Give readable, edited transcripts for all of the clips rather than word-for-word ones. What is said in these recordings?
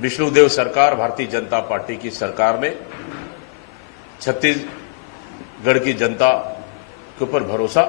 विष्णुदेव सरकार, भारतीय जनता पार्टी की सरकार में छत्तीसगढ़ की जनता के ऊपर भरोसा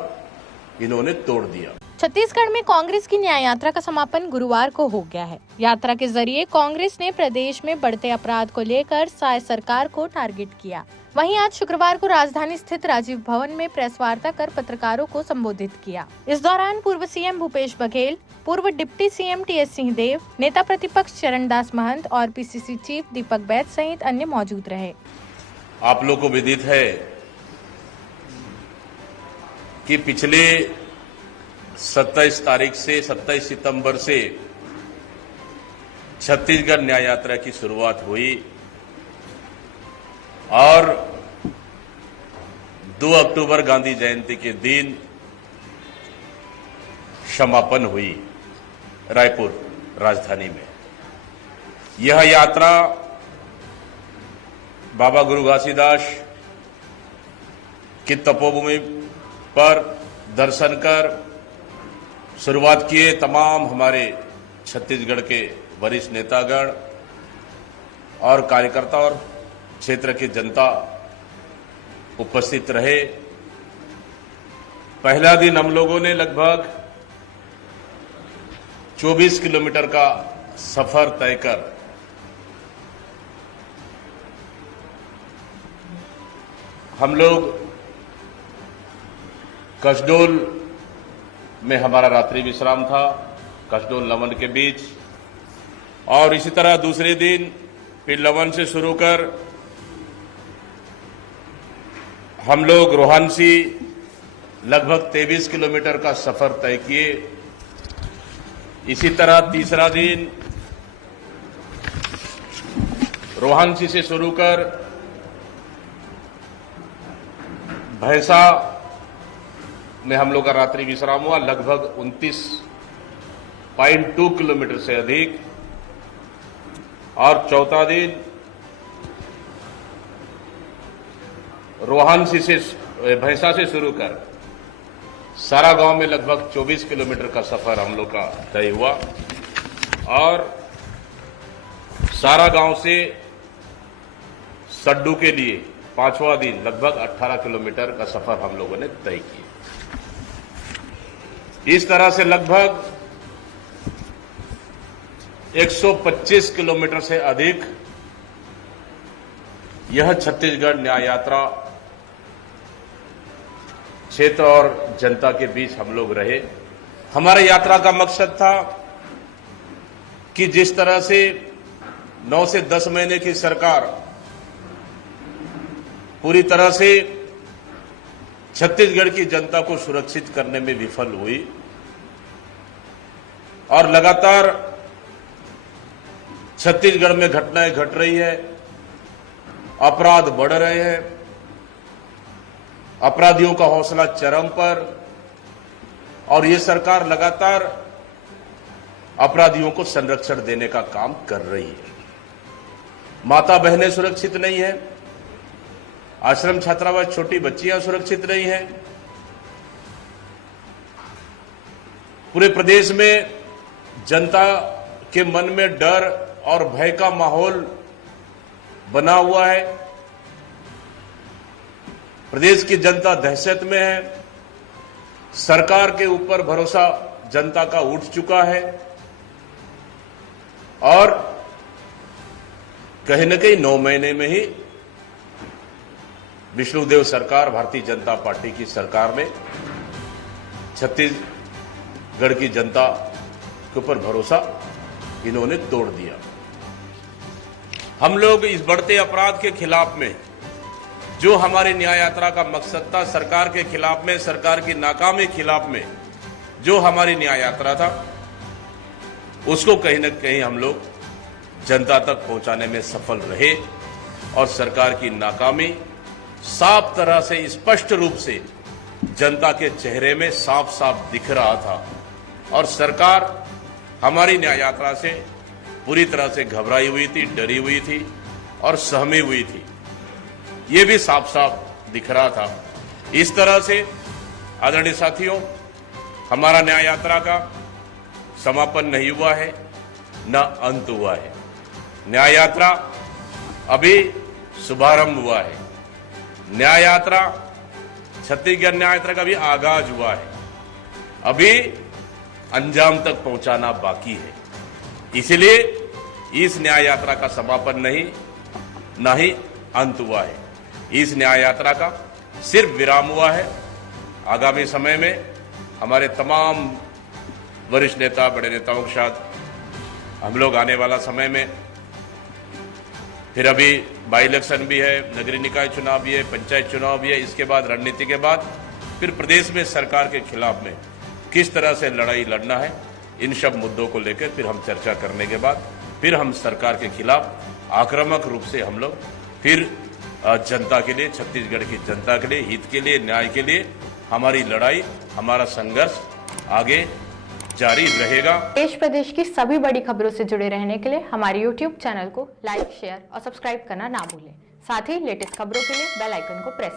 इन्होंने तोड़ दिया। छत्तीसगढ़ में कांग्रेस की न्याय यात्रा का समापन गुरुवार को हो गया है। यात्रा के जरिए कांग्रेस ने प्रदेश में बढ़ते अपराध को लेकर सरकार को टारगेट किया। वहीं आज शुक्रवार को राजधानी स्थित राजीव भवन में प्रेस वार्ता कर पत्रकारों को संबोधित किया। इस दौरान पूर्व सीएम भूपेश बघेल, पूर्व डिप्टी सीएम टीएस सिंहदेव, नेता प्रतिपक्ष चरणदास महंत और पीसीसी चीफ दीपक बैद सहित अन्य मौजूद रहे। आप लोग को विदित है कि पिछले 27 तारीख से 27 सितंबर से छत्तीसगढ़ न्याय यात्रा की शुरुआत हुई और 2 अक्टूबर गांधी जयंती के दिन समापन हुई रायपुर राजधानी में। यह यात्रा बाबा गुरु घासीदास की तपोभूमि पर दर्शन कर शुरुआत किए तमाम हमारे छत्तीसगढ़ के वरिष्ठ नेतागण और कार्यकर्ता और क्षेत्र की जनता उपस्थित रहे। पहला दिन हम लोगों ने लगभग 24 किलोमीटर का सफर तय कर हम लोग कसडोल में हमारा रात्रि विश्राम था, कसडोल लवन के बीच, और इसी तरह दूसरे दिन फिर लवन से शुरू कर हम लोग रोहानसी लगभग 23 किलोमीटर का सफर तय किए। इसी तरह तीसरा दिन रोहानसी से शुरू कर भैंसा में हम लोग का रात्रि विश्राम हुआ, लगभग 29.2 किलोमीटर से अधिक। और चौथा दिन रोहानसी से भैंसा से शुरू कर सारा गांव में लगभग 24 किलोमीटर का सफर हम लोग का तय हुआ और सारा गांव से सड्डू के लिए पांचवा दिन लगभग 18 किलोमीटर का सफर हम लोगों ने तय किया। इस तरह से लगभग 125 किलोमीटर से अधिक यह छत्तीसगढ़ न्याय यात्रा क्षेत्र और जनता के बीच हम लोग रहे। हमारे यात्रा का मकसद था कि जिस तरह से 9 से 10 महीने की सरकार पूरी तरह से छत्तीसगढ़ की जनता को सुरक्षित करने में विफल हुई और लगातार छत्तीसगढ़ में घटनाएं घट रही है, अपराध बढ़ रहे हैं, अपराधियों का हौसला चरम पर, और ये सरकार लगातार अपराधियों को संरक्षण देने का काम कर रही है। माता बहनें सुरक्षित नहीं है, आश्रम छात्रावास छोटी बच्चियां सुरक्षित नहीं है। पूरे प्रदेश में जनता के मन में डर और भय का माहौल बना हुआ है। प्रदेश की जनता दहशत में है। सरकार के ऊपर भरोसा जनता का उठ चुका है और कहीं न कहीं 9 महीने में ही विष्णुदेव सरकार, भारतीय जनता पार्टी की सरकार में छत्तीसगढ़ की जनता के ऊपर भरोसा इन्होंने तोड़ दिया। हम लोग इस बढ़ते अपराध के खिलाफ में जो हमारी न्याय यात्रा का मकसद था, सरकार के खिलाफ में, सरकार की नाकामी के खिलाफ में जो हमारी न्याय यात्रा था, उसको कहीं न कहीं हम लोग जनता तक पहुंचाने में सफल रहे और सरकार की नाकामी साफ तरह से, स्पष्ट रूप से जनता के चेहरे में साफ साफ दिख रहा था और सरकार हमारी न्याय यात्रा से पूरी तरह से घबराई हुई थी, डरी हुई थी और सहमी हुई थी। ये भी साफ साफ दिख रहा था। इस तरह से आदरणीय साथियों, हमारा न्याय यात्रा का समापन नहीं हुआ है, न अंत हुआ है। न्याय यात्रा अभी शुभारंभ हुआ है। न्याय यात्रा, छत्तीसगढ़ न्याय यात्रा का भी आगाज हुआ है, अभी अंजाम तक पहुंचाना बाकी है। इसलिए इस न्याय यात्रा का समापन नहीं, ना ही अंत हुआ है। इस न्याय यात्रा का सिर्फ विराम हुआ है। आगामी समय में हमारे तमाम वरिष्ठ नेता, बड़े नेताओं के साथ हम लोग आने वाला समय में, फिर अभी बाई इलेक्शन भी है, नगरीय निकाय चुनाव भी है, पंचायत चुनाव भी है, इसके बाद रणनीति के बाद फिर प्रदेश में सरकार के खिलाफ में किस तरह से लड़ाई लड़ना है, इन सब मुद्दों को लेकर फिर हम चर्चा करने के बाद फिर हम सरकार के खिलाफ आक्रामक रूप से हम लोग फिर जनता के लिए, छत्तीसगढ़ की जनता के लिए, हित के लिए, न्याय के लिए हमारी लड़ाई, हमारा संघर्ष आगे जारी रहेगा। देश प्रदेश की सभी बड़ी खबरों से जुड़े रहने के लिए हमारे YouTube चैनल को लाइक, शेयर और सब्सक्राइब करना ना भूलें। साथ ही लेटेस्ट खबरों के लिए बेल आइकन को प्रेस